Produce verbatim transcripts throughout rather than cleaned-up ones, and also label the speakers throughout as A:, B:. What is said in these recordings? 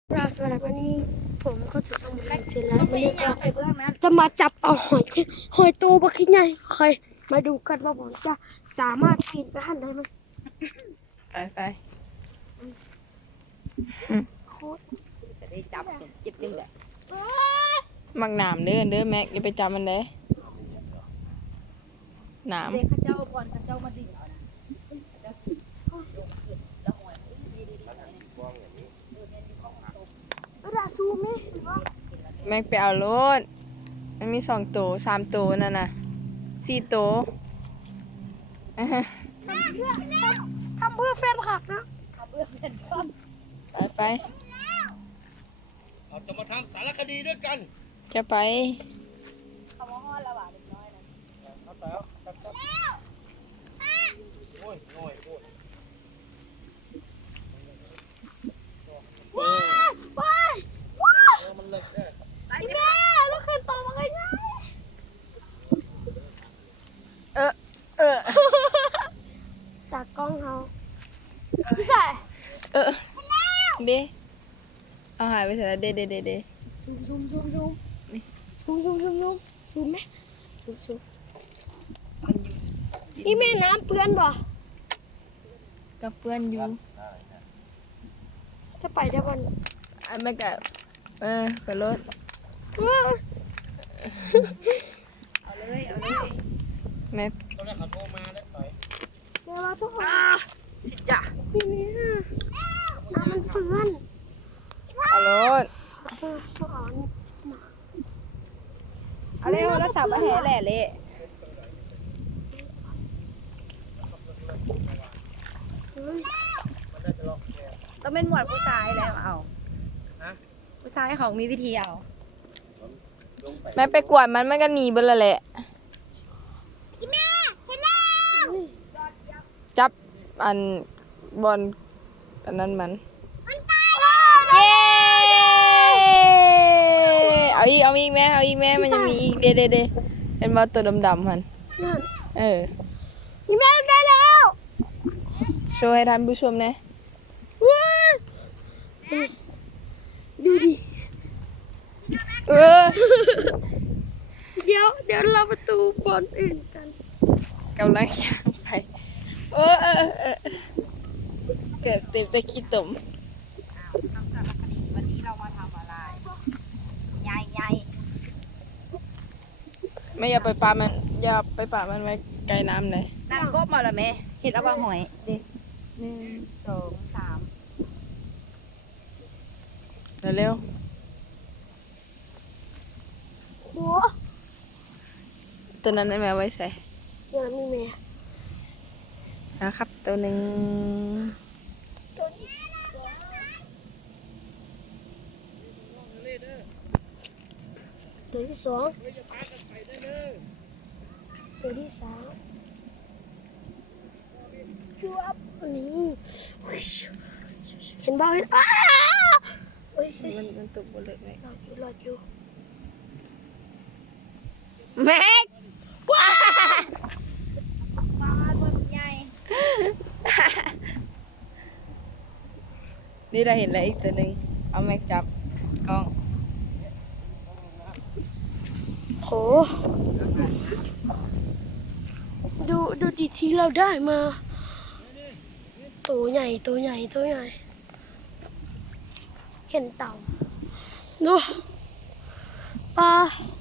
A: เราสำหรับวันนี้ผมก็จะส่งแม็กเสร็จแล้ววันนี้ก็จะมาจับเอาหอยหอยตัวบักขี้ใหญ่คอยมาดูกันว่าผมจะสามารถปีนไปหันได้ไหม
B: ไปไป
A: จะได้จับ
B: จิบยังไงมักหนามเด้อเด้อแม็กอย่าไปจับมันเด้หนาม
C: เด็กข้าเจ้าก่อนข้าเจ้ามาดิ่งเอานะ
A: กระดาษซูมไหม
B: แม็กไปเอารถมันมีสองตัวสามตัวนั่นน่ะสี่ตัว
A: ทำเพื่อแฟนคลับนะ
C: ทำเพื่อเป็นก้อน
B: ไปไป
D: เราจะมาทำสารคดีด้วยกัน
B: แค่ไป
C: คำว่าฮอดละหว่างเล็กน้อยนะ
D: ครับแล้วครับครับโอ้ยโอ้ยโอ้ย
A: ว้ายว้ายว้าย
D: มันเลิกได้
A: แม่แล้วเคยตอบอะไรไง
B: เออเออ
A: จากกล้องเขาพี่ใส่
B: เออเด้เอาหายไปเสร็จแล้วเด้เด้เด้เด้
A: ซูมซูมซูมซูมซูมซูมซูมซูมซูมไหมซูมซูมนี่แม่น้ำเปื้อนบ่
B: กับเพื่อนอยู่
A: จะไปได้วัน
B: อันแม่กับเออไปรถ
C: เอาเลยเอาเลย
B: แม่
D: ตอนแรกเขาโทรมาแล้วไป
A: เดี๋ยวเราทุกคน
B: สิจ้ะ
A: ทีนี้น้ำมันเปื้อน
B: เอารถ
A: สอน
C: เอาเร็วแล้วสับมาแห่แหล่เละต้องเป็นหมวดผู้ชายแล้วเอาผู้ชายเขามีวิธีเอา
B: แม่ไปกวาดมันมันก็หนีเบิดละแหละจับอันบอลอันนั้นมันเย้เอาอีกเอาอีกแม่เอาอีกแม่มันยังมีอีกเด้เด้เด้เป็นบอลตัวดำๆมันเออ
A: นี่แม่ได้แล้ว
B: โชว์ให้ท่านผู้ชมนะ
A: ดูดิ
B: เออ
A: เดี๋ยวเดี๋ยวเราประตูบอลอื่นกัน
B: กำลังย่างไปเออเออเออเกิดเต็มตะขี้ตุ่ม
C: ทำสารคดีวันนี้เรามาทำอะไรใหญ่ใหญ่
B: ไม่อย่าไปปามันอย่าไปปามันไว้ไกลน้ำเลย
C: นั่งกบมาละแม่เห็ดเอาปลาหอยเด็กหนึ่งสองสาม
B: เร็ว
A: โอ้
B: ตัวนั้นได้ไหมไว้ใส่
A: เดี๋ยวมีแม่
B: นะครับตัวหนึ่ง
A: ตัวที่สองตัวที่สามจุ๊บนี่เห็นบ้างเห็นอ้า
B: มันมันตกบนเลยไหม
A: รออยู่รออยู่
B: แม็ก
C: ปลาตัวใหญ่
B: นี่เราเห็นแล้วอีกตัวหนึ่งเอาแม็กจับกล้อง
A: โหดูดูดิที่เราได้มาตัวใหญ่ตัวใหญ่ตัวใหญ่เห็นเต่าดูปลา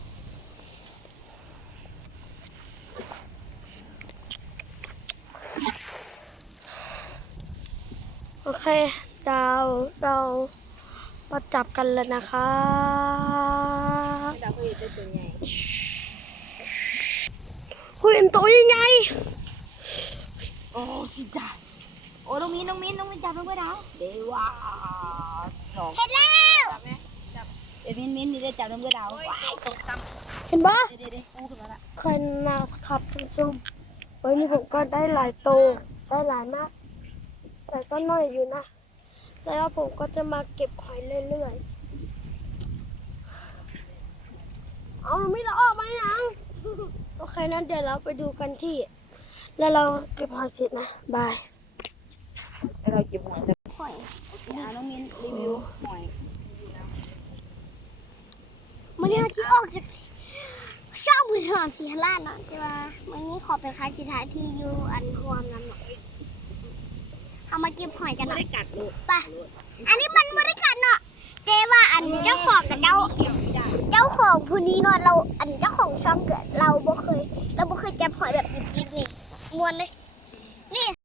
A: โอเคดาวเรามาจับกันเลยนะคะ
C: ดาวเขาเห็นตัวใหญ่
A: คุยเป็นตัวยังไง
C: โอ้สิจ้าโอ้น้องมิ้นน้องมิ้นน้องมิ้นจับลงไปดาวเดี๋ยวว้าสอง
A: เห็นแล้ว
C: เดี๋ยวมิ้นมิ้นนี่ได้จับลงไปดาวตกซ้
A: ำเห็นปะ
C: เดี๋ยวเดี๋ยวกูขึ้นมาละ
A: เคยนาขับชมชมวันนี้ผมก็ได้หลายตัวได้หลายมากแต่ก็น้อยอยู่นะแล้วผมก็จะมาเก็บหอยเรื่อยๆเอาไม่ละออกมายังโอเคนั้นเดี๋ยวเราไปดูกันที่แล้วเราเก็บหอยเสร็จนะบาย
B: เราเก็บหอย
C: หอยน้องมิ้นรีวิวหอย
E: ที่ออกจากช่องบุญหอมสีหล้านเนาะแต่ว่าวันนี้ขอเป็นครั้งสุดท้ายที่อยู่อันรวมน้ำหน่อยเอามาเก็บหอยกันหน่อยไปอันนี้มันบริการเนาะแต่ว่าอันเจ้าของกับเจ้าเจ้าของผู้นี้เนาะเราอันเจ้าของช่องเกิดเราบ่เคยเราบ่เคยจับหอยแบบดิบๆนี่มวนเลยนี่